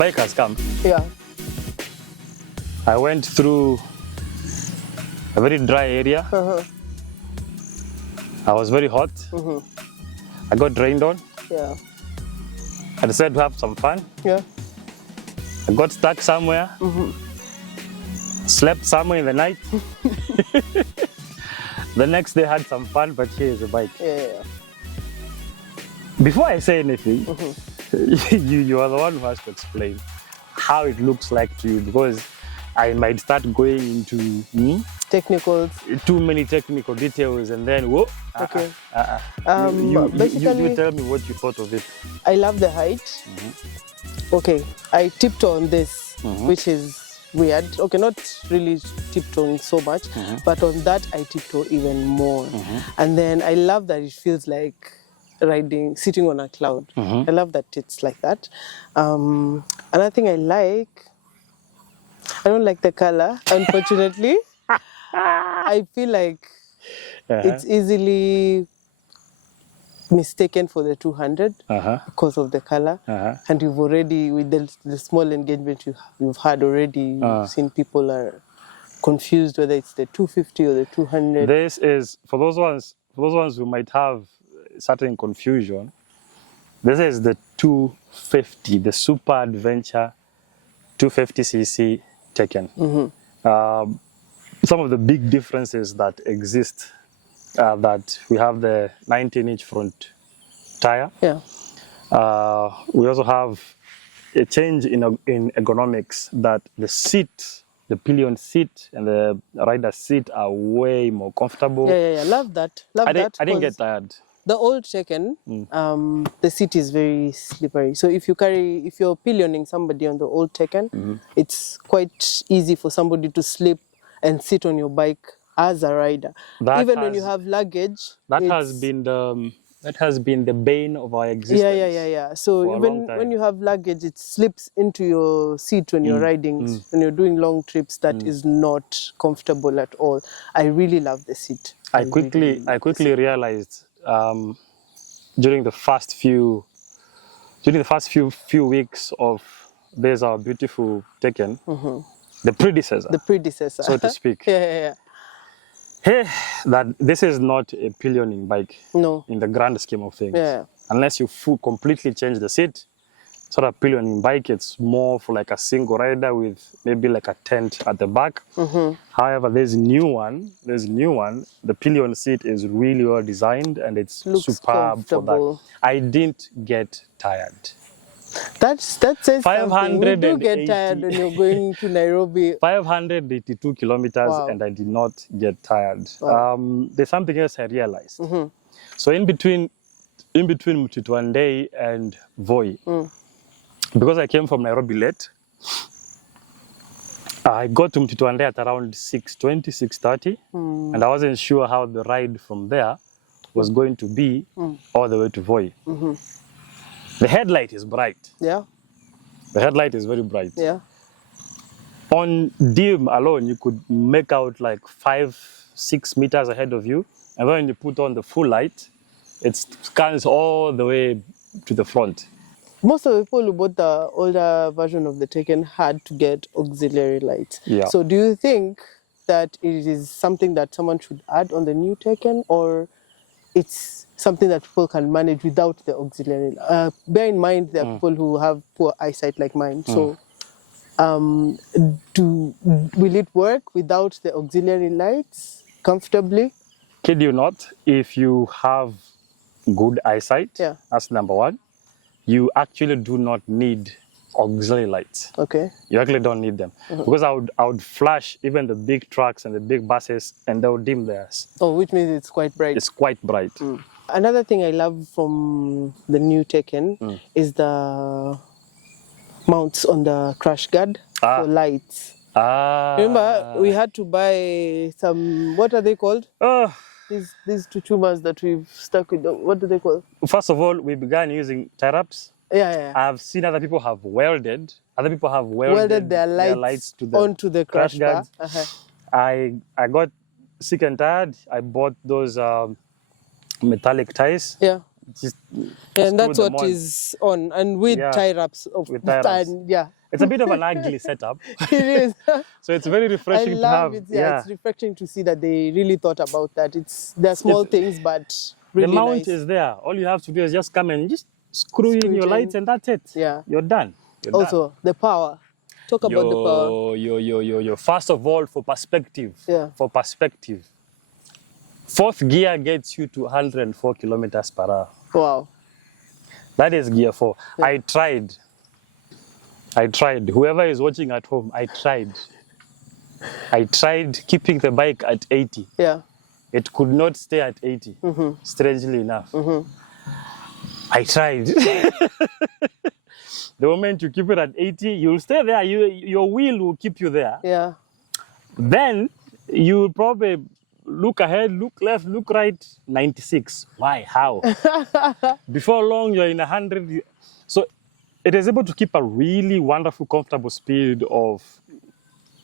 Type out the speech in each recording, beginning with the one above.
bike has come. Yeah. I went through a very dry area. I was very hot. I got rained on. Yeah. I decided to have some fun. Yeah. I got stuck somewhere. Slept somewhere in the night. The next day had some fun, but here is a bike. Yeah. Before I say anything, you are the one who has to explain how it looks like to you, because I might start going into Technicals. too many technical details, and then whoa. Okay. Basically, you tell me what you thought of it. I love the height. Okay, I tiptoe on this, which is weird. Okay, not really tiptoeing so much, but on that I tiptoe even more. And then I love that it feels like sitting on a cloud. I love that it's like that. Another thing I don't like the color, unfortunately. I feel like it's easily mistaken for the 200 because of the color. And you've already, with the small engagement you've had already, you've seen people are confused whether it's the 250 or the 200. This is, for those ones who might have certain confusion, this is the 250, the Super Adventure 250cc Tekken. Some of the big differences that exist that we have the 19-inch front tire. Yeah. We also have a change in ergonomics, that the seat, the pillion seat and the rider seat are way more comfortable. Yeah. Love that. I didn't get tired. The old Tekken, the seat is very slippery. So if you're pillioning somebody on the old Tekken, it's quite easy for somebody to slip and sit on your bike as a rider. Even when you have luggage. That has been the bane of our existence. Yeah. So even when you have luggage, it slips into your seat when you're riding. When you're doing long trips, that is not comfortable at all. I really love the seat. I quickly realized during the first few weeks of there's our beautiful Tekken, the predecessor, so to speak. Yeah. Hey, that this is not a pillioning bike. No. In the grand scheme of things. Yeah. Unless you completely change the seat. Sort of pillioning bike, it's more for like a single rider with maybe like a tent at the back. However, there's a new one. The pillion seat is really well designed and it's superb for that. I didn't get tired. That says something. You do get tired when you're going to Nairobi. 582 kilometers, and I did not get tired. Wow. There's something else I realized. So in between Mutitwande and Voi, because I came from Nairobi late, I got to Mutitwande at around 6:20, 6:30, and I wasn't sure how the ride from there was going to be all the way to Voi. The headlight is bright. Yeah. The headlight is very bright. Yeah. On dim alone, you could make out like 5-6 meters ahead of you. And when you put on the full light, it scans all the way to the front. Most of the people who bought the older version of the Tekken had to get auxiliary lights. Yeah. So do you think that it is something that someone should add on the new Tekken, or it's something that people can manage without the auxiliary? Bear in mind there are people who have poor eyesight like mine. So will it work without the auxiliary lights comfortably? Kid you not, if you have good eyesight, that's number one. You actually do not need auxiliary lights. Okay. You actually don't need them. Because I would flash even the big trucks and the big buses and they would dim theirs. Oh, which means it's quite bright. It's quite bright. Another thing I love from the new Tekken is the mounts on the crash guard for lights. Remember, we had to buy some, what are they called? These two tumas that we've stuck with, what do they call? First of all, we began using tie-ups. Yeah. I've seen other people have welded. Other people have welded their lights onto the crash bar. I got sick and tired. I bought those metallic ties. Yeah. just And that's screw them what on. is on, and with Yeah, tie wraps. with tie wraps. And yeah, It's a bit of an ugly setup. it is. So it's very I refreshing to love have. it. Yeah, it's refreshing to see that they really thought about that. They're small things, but The really mount nice. is there. All you have to do is just come and just screw in your lights, and that's it. Yeah. You're done. You're Also, the power. Talk about the power. Yo. First of all, for perspective. Yeah. For perspective. Fourth gear gets you to 104 kilometers per hour. Wow. That is gear 4. Yeah. I tried. Whoever is watching at home, I tried keeping the bike at 80. Yeah. It could not stay at 80, strangely enough. I tried. The moment you keep it at 80, you'll stay there. Your wheel will keep you there. Yeah. Then you'll probably look ahead, look left, look right, 96. Why? How? Before long, you're in 100. So it is able to keep a really wonderful, comfortable speed of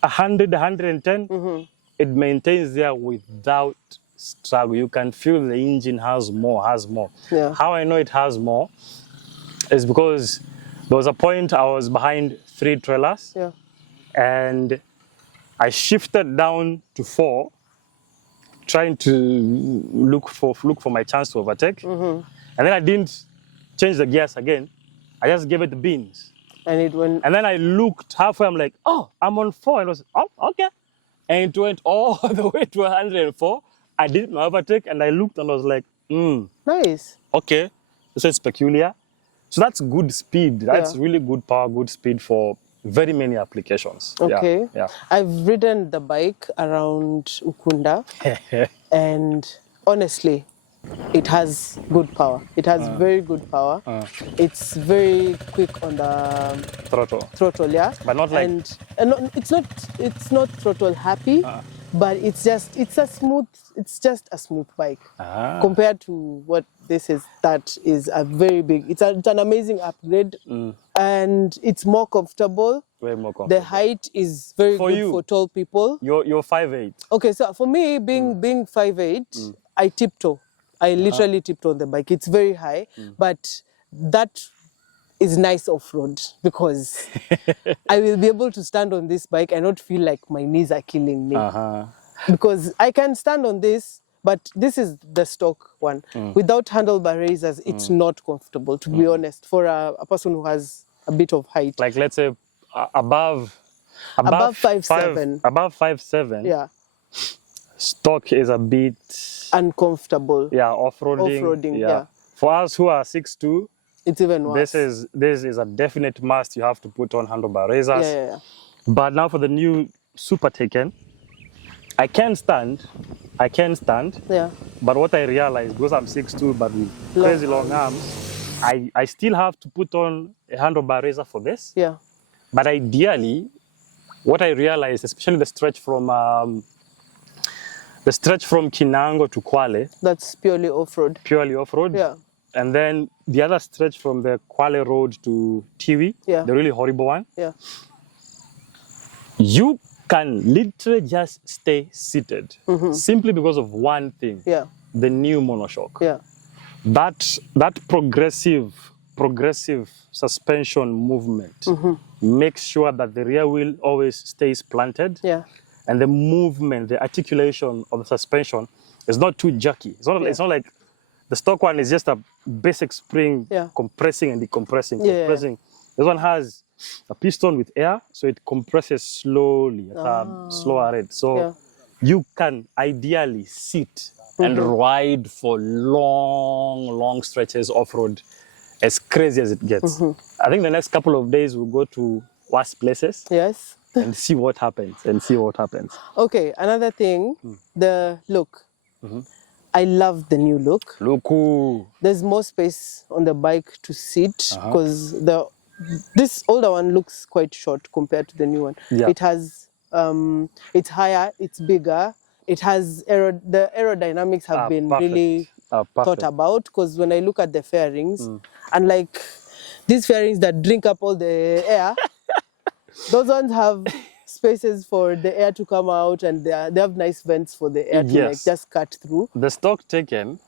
100, 110. It maintains there without struggle. You can feel the engine has more. Yeah. How I know it has more is because there was a point I was behind 3 trailers. Yeah. And I shifted down to 4, trying to look for my chance to overtake. And then I didn't change the gears again. I just gave it the beans. And it went. And then I looked halfway. I'm like, oh, I'm on 4. And I was, oh, okay. And it went all the way to 104. I did my overtake, and I looked and I was like, Nice. okay, this is peculiar. So that's good speed. That's really good power, good speed for very many applications. Okay. Yeah. I've ridden the bike around Ukunda, and honestly, it has good power. It has very good power. It's very quick on the throttle, yeah. But not like. And it's not throttle happy, but it's just a smooth bike compared to what this is. That is a very big. It's an amazing upgrade, and it's more comfortable. Way more comfortable. The height is very good for tall people. You're 5'8". Okay, so for me, being 5'8", I tiptoe. I literally tiptoe on the bike. It's very high, but that is nice off-road because I will be able to stand on this bike and not feel like my knees are killing me. Because I can stand on this, but this is the stock one. Without handlebar raisers, it's not comfortable, to be honest, for a person who has a bit of height. Like, let's say above 5'7". Above 5'7". Yeah. Stock is a bit uncomfortable. Yeah, off-roading. Yeah. For us who are 6'2", it's even worse. This is a definite must. You have to put on handlebar raisers. Yeah. But now for the new Super Tekken, I can stand. Yeah. But what I realized, because I'm 6'2", but with crazy long arms, I still have to put on a handlebar raiser for this. Yeah. But ideally, what I realized, especially the stretch from Kinango to Kwale. That's purely off-road. Yeah. And then the other stretch from the Kwale Road to Tiwi, the really horrible one. Yeah. You can literally just stay seated simply because of one thing. Yeah. The new monoshock. Yeah. That progressive suspension movement makes sure that the rear wheel always stays planted. Yeah. And the movement, the articulation of the suspension is not too jerky. It's not like the stock one is just a basic spring compressing and decompressing. This one has a piston with air, so it compresses slowly at a slower rate. So you can ideally sit and ride for long stretches off-road, as crazy as it gets. I think the next couple of days we'll go to worse places. Yes. And see what happens. Okay, another thing, the look. I love the new look. There's more space on the bike to sit because this older one looks quite short compared to the new one. Yeah. It has, it's higher, it's bigger. It has, the aerodynamics have been really thought about, because when I look at the fairings, unlike these fairings that drink up all the air, those ones have spaces for the air to come out, and they have nice vents for the air to like just cut through. The stock Tekken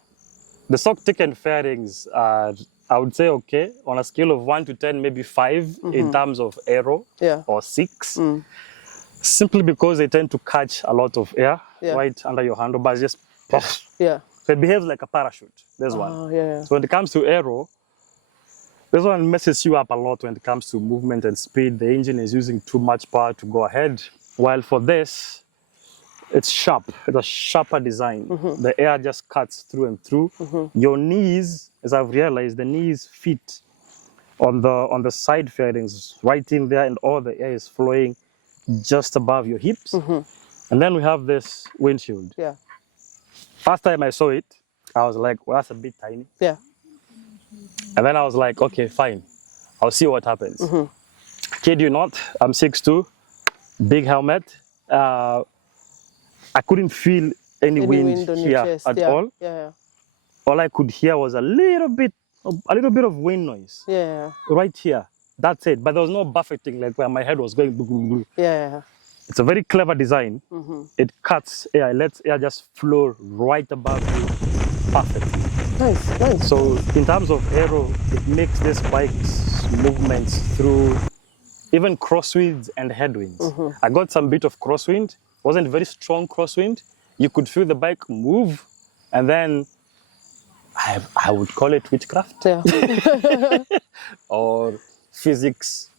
The stock Tekken fairings are, I would say, okay, on a scale of 1 to 10, maybe 5 in terms of aero, or 6. Simply because they tend to catch a lot of air right under your handlebars, just puff. Yeah. So it behaves like a parachute. There's one. Yeah. So when it comes to aero, this one messes you up a lot when it comes to movement and speed. The engine is using too much power to go ahead. While for this, it's sharp. It's a sharper design. The air just cuts through and through. Your knees, as I've realized, the knees fit on the side fairings right in there, and all the air is flowing just above your hips. And then we have this windshield. Yeah. First time I saw it, I was like, well, that's a bit tiny. Yeah. And then I was like, okay, fine. I'll see what happens. Kid you not, I'm 6'2", big helmet. I couldn't feel any wind on here your chest. at all. Yeah. All I could hear was a little bit of wind noise. Yeah. Right here. That's it. But there was no buffeting like where my head was going. Boo, boo, boo. Yeah. It's a very clever design. It cuts air, it lets air just flow right above you. Perfect. Nice. So in terms of aero, it makes this bike's movements through even crosswinds and headwinds. I got some bit of crosswind. Wasn't very strong crosswind. You could feel the bike move, and then I would call it witchcraft. Yeah. Or physics,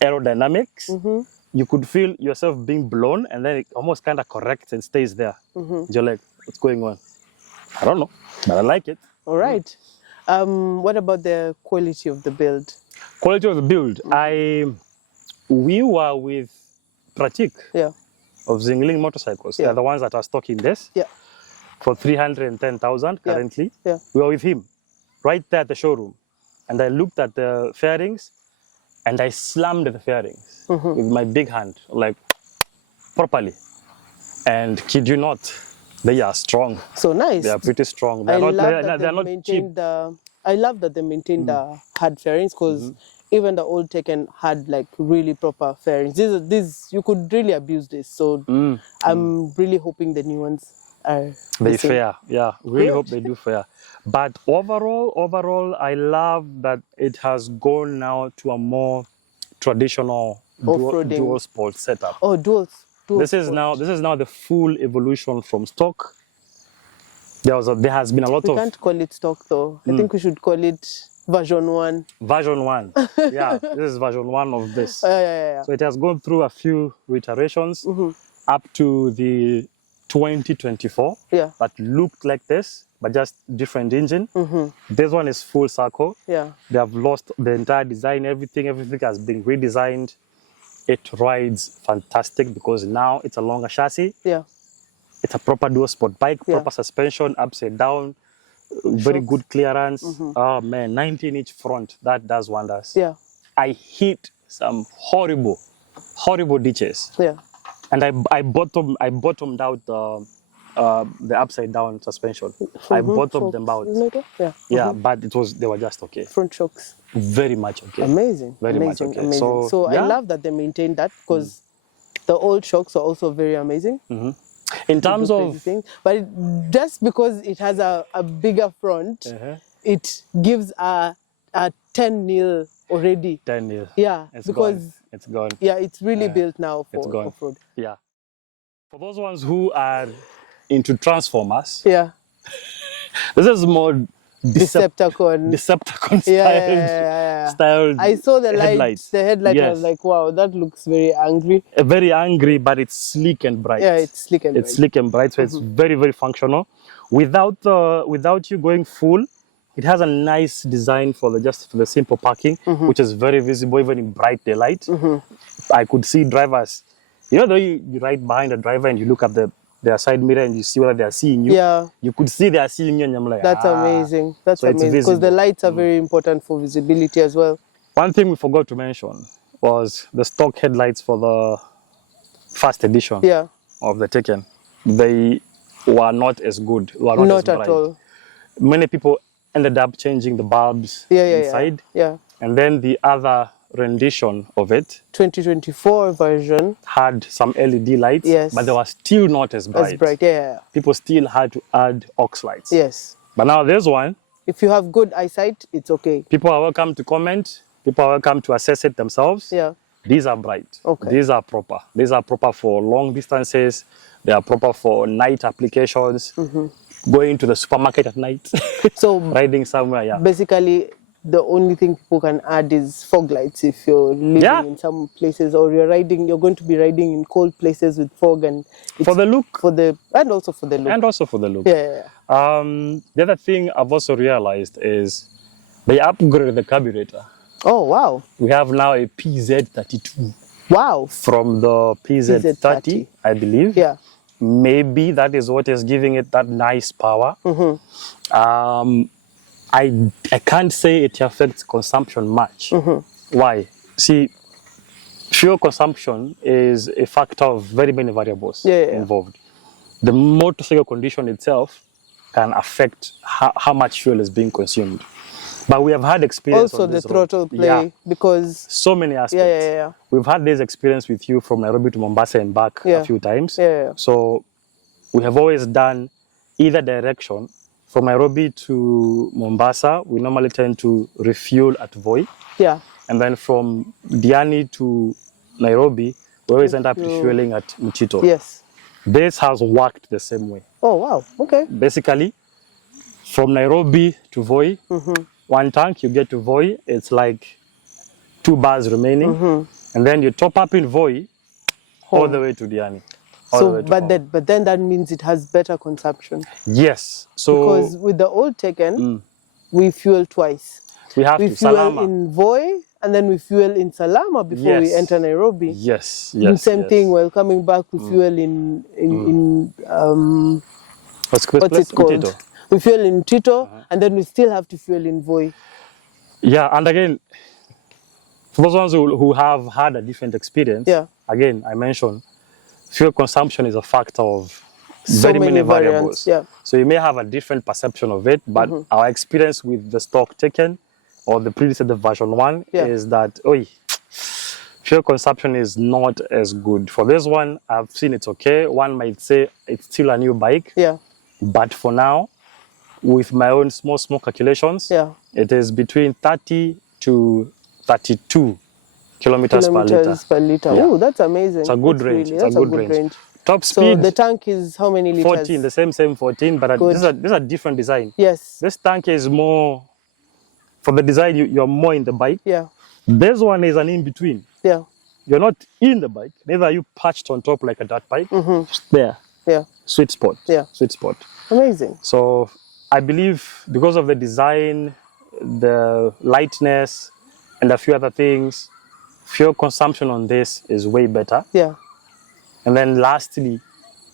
aerodynamics. You could feel yourself being blown, and then it almost kind of corrects and stays there. You're like, what's going on? I don't know, but I like it. All right. What about the quality of the build? Quality of the build. We were with Prateek of Xinling motorcycles. They're the ones that are stocking this for 310,000 currently. We were with him right there at the showroom. And I looked at the fairings and I slammed the fairings with my big hand, like properly. And kid you not, they are strong. So nice. They are pretty strong. They're not cheap. I love that they maintained the hard fairings, because even the old Tekken had like really proper fairings. These you could really abuse this. So I'm really hoping the new ones are they fair. Yeah, really hope they do fair. But overall, I love that it has gone now to a more traditional dual sport setup. Oh, dual. This is now the full evolution from stock. There has been a lot of. We can't call it stock though. I think we should call it version 1. Version 1. Yeah, this is version 1 of this. Yeah. So it has gone through a few iterations up to the 2024 that looked like this, but just different engine. This one is full circle. Yeah. They have lost the entire design, everything has been redesigned. It rides fantastic because now it's a longer chassis. Yeah. It's a proper dual sport bike, proper suspension, upside down, very good clearance. Oh man, 19-inch front, that does wonders. Yeah. I hit some horrible ditches. Yeah. And I bottomed out the upside down suspension. I bottomed them out. Yeah, but they were just okay. Front shocks. Very much okay. Amazing. Very much okay. Amazing. So I love that they maintained that, because the old shocks are also very amazing. In terms of things. But just because it has a bigger front, it gives a 10-nil already. 10-nil. Yeah, it's gone. Yeah, it's really built now for off-road. Yeah. For those ones who are into Transformers, this is more Decepticon styled. I saw the lights. The headlight. I was like, wow, that looks very angry. Very angry, but it's sleek and bright. Yeah, it's sleek and bright. It's sleek and bright, so it's very, very functional. Without you going full, it has a nice design for the simple parking, which is very visible even in bright daylight. I could see drivers. You know, though you ride behind a driver and you look at their side mirror and you see whether they are seeing you. Yeah. You could see they are seeing you, and I'm like, that's amazing. That's amazing, because the lights are very important for visibility as well. One thing we forgot to mention was the stock headlights for the first edition of the Tekken. They were not as good. Not at all. Many people ended up changing the bulbs inside. Yeah. And then the other rendition of it, 2024 version, had some LED lights, but they were still not as bright. Yeah. People still had to add aux lights. Yes. But now this one, If you have good eyesight, it's okay. people are welcome to comment. People are welcome to assess it themselves. Yeah. These are bright. Okay. These are proper. These are proper for long distances. They are proper for night applications. Going to the supermarket at night. So Riding somewhere, yeah. basically, the only thing people can add is fog lights if you're living Yeah. in some places, or you're going to be riding in cold places with fog, and it's For the look. and also for the look. And also for the look. Yeah. The other thing I've also realized is they upgraded the carburetor. Oh wow. We have now a PZ32 Wow. from the PZ30, PZ30. I believe. Yeah. Maybe that is what is giving it that nice power. I can't say it affects consumption much. Why? See, fuel consumption is a factor of very many variables involved. The motorcycle condition itself can affect how much fuel is being consumed. But we have had experience Also on the this throttle road. play, because So many aspects. Yeah. We've had this experience with you from Nairobi to Mombasa and back a few times. Yeah. So we have always done either direction. From Nairobi to Mombasa, we normally tend to refuel at Voi. Yeah. And then from Diani to Nairobi, we always end up refueling at Mchito. Yes. This has worked the same way. Oh wow. Okay. Basically, from Nairobi to Voi, one tank, you get to Voi, it's like 2 bars remaining. And then you top up in Voi all the way to Diani. So, but then that means it has better consumption. Yes. So Because with the old Tekken, we fuel twice. we have We to fuel Salama. in Voi, and then we fuel in Salama before we Yes. enter Nairobi. Yes. And Yes. same yes. thing, while coming back, we fuel in What's it called? Mtito. We fuel in Tito, and then we still have to fuel in Voi. Yeah, and again, for those ones who have had a different experience, again, I mentioned fuel consumption is a factor of very many variables. Yeah. So you may have a different perception of it, but our experience with the stock Tekken or the predecessor version 1 is that fuel consumption is not as good. For this one, I've seen it's okay. One might say it's still a new bike. Yeah. But for now, with my own small calculations, it is between 30 to 32 kilometers per liter. Yeah. Oh, that's amazing. It's a good range. Really, that's a good range. Top So speed, the tank is how many liters? 14, the same 14, but this is a different design. Yes. This tank is more, for the design, you're more in the bike. Yeah. This one is an in-between. Yeah. You're not in the bike, neither are you patched on top like a dirt bike. Just there. Yeah. Sweet spot. Yeah. Sweet spot. Amazing. So I believe because of the design, the lightness, and a few other things, fuel consumption on this is way better. Yeah. And then lastly,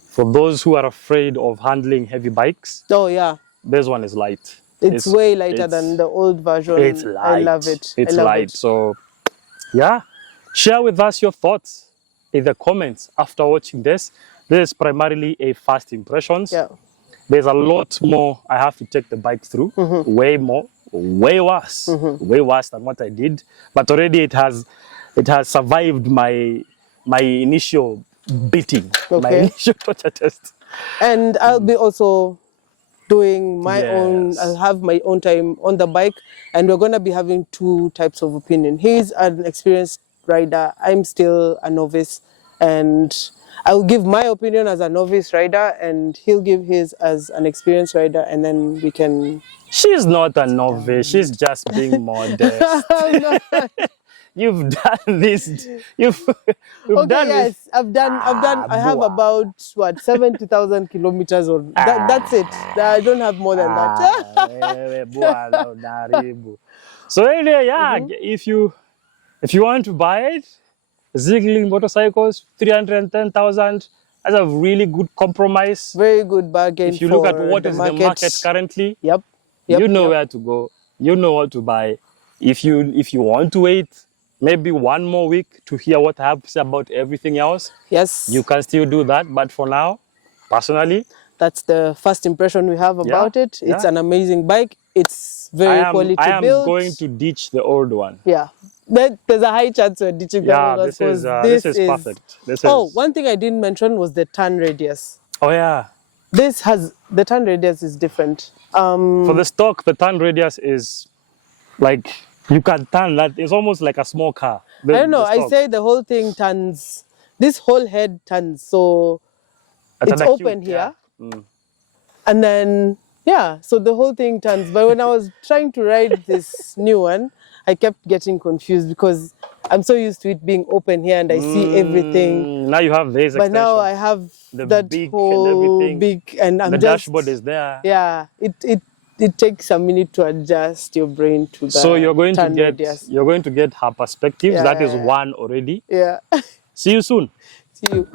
for those who are afraid of handling heavy bikes, Oh yeah. this one is light. It's way lighter than the old version. It's light. I love it. It's I love light. it. So yeah, share with us your thoughts in the comments after watching this. This is primarily a first impressions. Yeah. There's a lot more I have to take the bike through. Way more, way worse than what I did. But already it has survived my initial beating, my initial torture test. And I'll be also doing my own, I'll have my own time on the bike, and we're going to be having 2 types of opinion. He's an experienced rider. I'm still a novice, and I'll give my opinion as a novice rider, and he'll give his as an experienced rider, and then we can... She's not a novice. She's just being modest. You've done this. You've done yes, this. I've done. I have about 70,000 kilometers, or that's it. I don't have more than that. So anyway, if you want to buy it, Xinling motorcycles, 310,000. That's a really good compromise. Very good bargain. If you look at what is the market currently, you know where to go. You know what to buy. If you want to wait maybe 1 more week to hear what I have to say about everything else, yes, you can still do that. But for now, personally, that's the first impression we have about it. It's an amazing bike. It's very quality built. I am going to ditch the old one. Yeah. There's a high chance we're ditching that one. This is perfect. One thing I didn't mention was the turn radius. Oh yeah. This has, the turn radius is different. For the stock, the turn radius is like, you can turn that. It's almost like a small car. I don't know. The I stock. say the whole thing turns. This whole head turns. So it's an open acute, here. yeah. And then, yeah, so the whole thing turns. But when I was trying to ride this new one, I kept getting confused because I'm so used to it being open here and I see everything. Now you have this But extension. now I have the that beak whole and everything. big, and I'm the just, dashboard is there. yeah, it takes a minute to adjust your brain to the So you're going to turn radius. get her perspectives. Yeah, That is yeah, yeah. one already. Yeah. See you soon. See you.